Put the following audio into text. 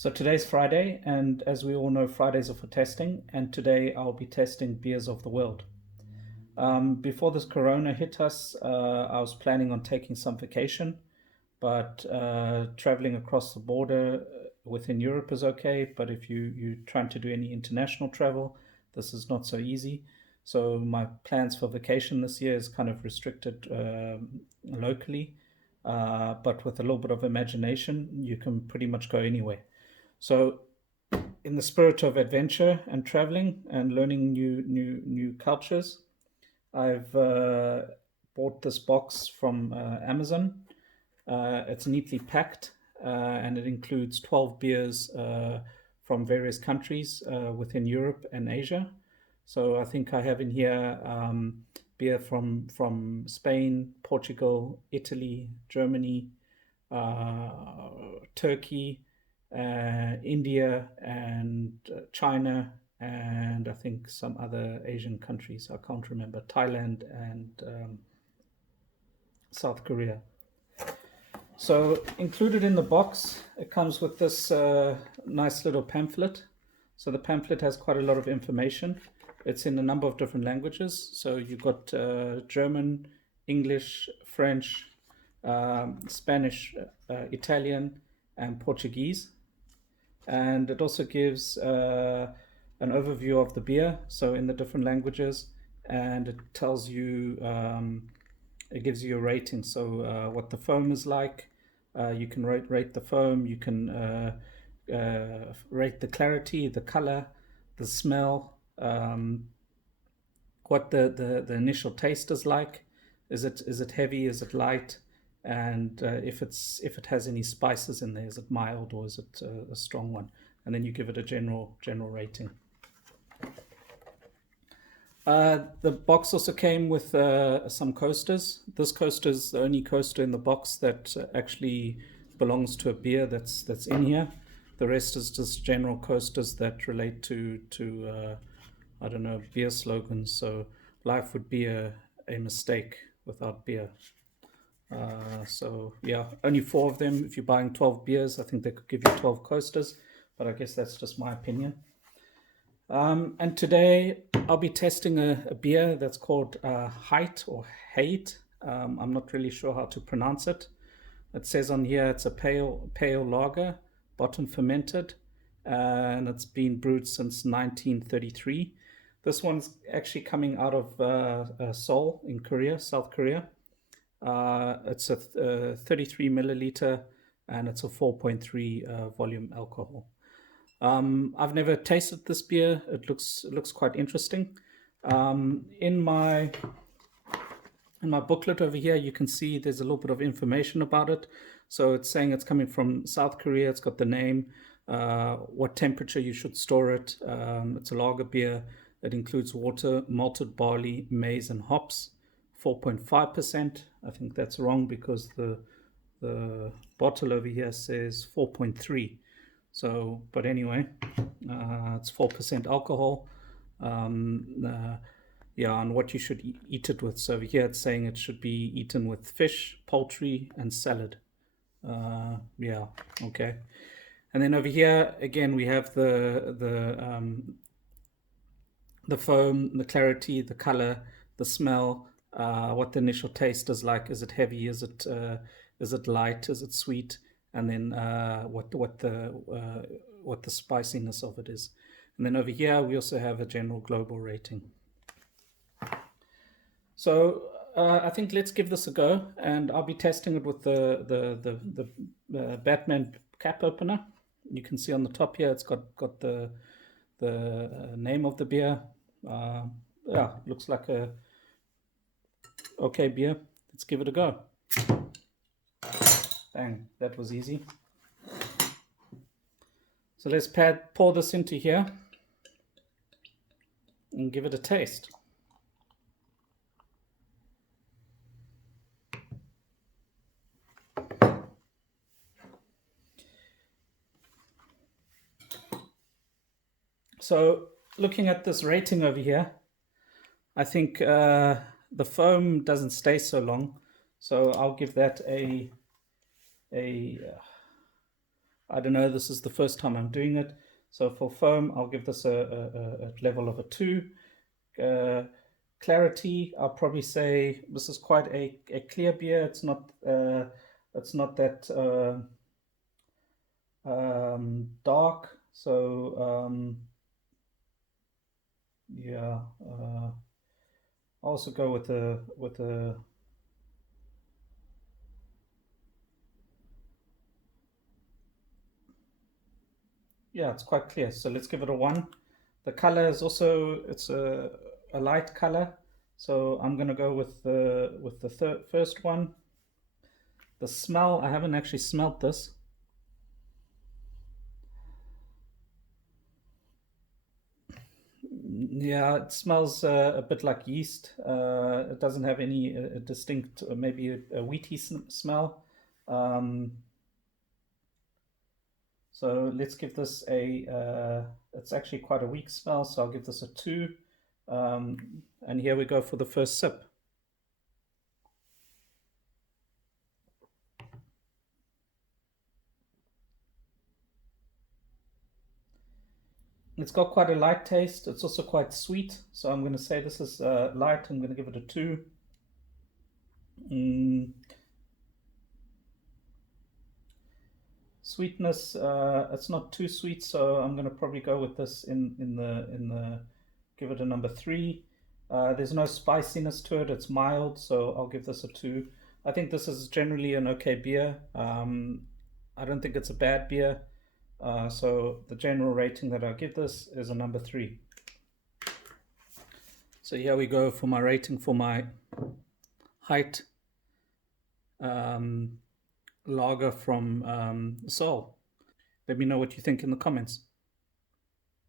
So today's Friday, and as we all know, Fridays are for testing, and today I'll be testing beers of the world. Before this corona hit us, I was planning on taking some vacation, but traveling across the border within Europe is okay. But if you're trying to do any international travel, this is not so easy. So my plans for vacation this year is kind of restricted locally, but with a little bit of imagination, you can pretty much go anywhere. So, in the spirit of adventure and traveling and learning new cultures, I've bought this box from Amazon. It's neatly packed, and it includes 12 beers from various countries within Europe and Asia. So I think I have in here beer from Spain, Portugal, Italy, Germany, Turkey, India, and China, and I think some other Asian countries. I can't remember, Thailand and South Korea. So included in the box, it comes with this nice little pamphlet. So the pamphlet has quite a lot of information. It's in a number of different languages. So you've got German, English, French, Spanish, Italian, and Portuguese. And it also gives an overview of the beer, so in the different languages, and it tells you, it gives you a rating, so what the foam is like. You can rate the foam, you can rate the clarity, the color, the smell, what the initial taste is like. Is it heavy? Is it light? And if it has any spices in there, is it mild or is it a strong one? And then you give it a general rating. The box also came with some coasters. This coaster is the only coaster in the box that actually belongs to a beer that's in here. The rest is just general coasters that relate to I don't know, beer slogans. So life would be a mistake without beer. So yeah, only 4 of them. If you're buying 12 beers, I think they could give you 12 coasters, but I guess that's just my opinion. And today I'll be testing a beer that's called Hite or Hate. I'm not really sure how to pronounce it. It says on here it's a pale lager, bottom fermented, and it's been brewed since 1933. This one's actually coming out of Seoul in Korea, South Korea. It's a 33 milliliter and it's a 4.3 volume alcohol. I've never tasted this beer. It looks quite interesting. In my booklet over here, you can see there's a little bit of information about it. So it's saying it's coming from South Korea. It's got the name, what temperature you should store it. It's a lager beer. It includes water, malted barley, maize, and hops. 4.5%. I think that's wrong because the bottle over here says 4.3. So, but anyway, it's 4% alcohol. Yeah, and what you should eat it with. So over here it's saying it should be eaten with fish, poultry, and salad. Yeah, okay. And then over here again we have the foam, the clarity, the color, the smell, what the initial taste is like. Is it heavy? Is it light? Is it sweet? And then what the spiciness of it is. And then over here we also have a general global rating. So I think let's give this a go, and I'll be testing it with the Batman cap opener. You can see on the top here it's got the name of the beer. Yeah, looks like a okay beer. Let's give it a go. Bang, that was easy. So let's pour this into here and give it a taste. So looking at this rating over here, I think the foam doesn't stay so long. So I'll give that I don't know, this is the first time I'm doing it. So for foam, I'll give this a level of a 2. Uh, Clarity, I'll probably say this is quite a clear beer. It's not that dark. So yeah, I'll also go with the yeah, it's quite clear. So let's give it a 1. The color is also it's a light color. So I'm gonna go with the first one. The smell, I haven't actually smelled this. Yeah, it smells a bit like yeast. It doesn't have any distinct, maybe a wheaty smell. Um, so let's give this it's actually quite a weak smell, so I'll give this a 2. Um, and here we go for the first sip. It's got quite a light taste. It's also quite sweet, so I'm going to say this is light. I'm going to give it a 2. Mm, Sweetness, it's not too sweet, so I'm going to probably go with this in the give it a number 3. There's no spiciness to it. It's mild, so I'll give this a 2. I think this is generally an okay beer. I don't think it's a bad beer. So the general rating that I'll give this is a number 3. So here we go for my rating for my Hite lager from Seoul. Let me know what you think in the comments.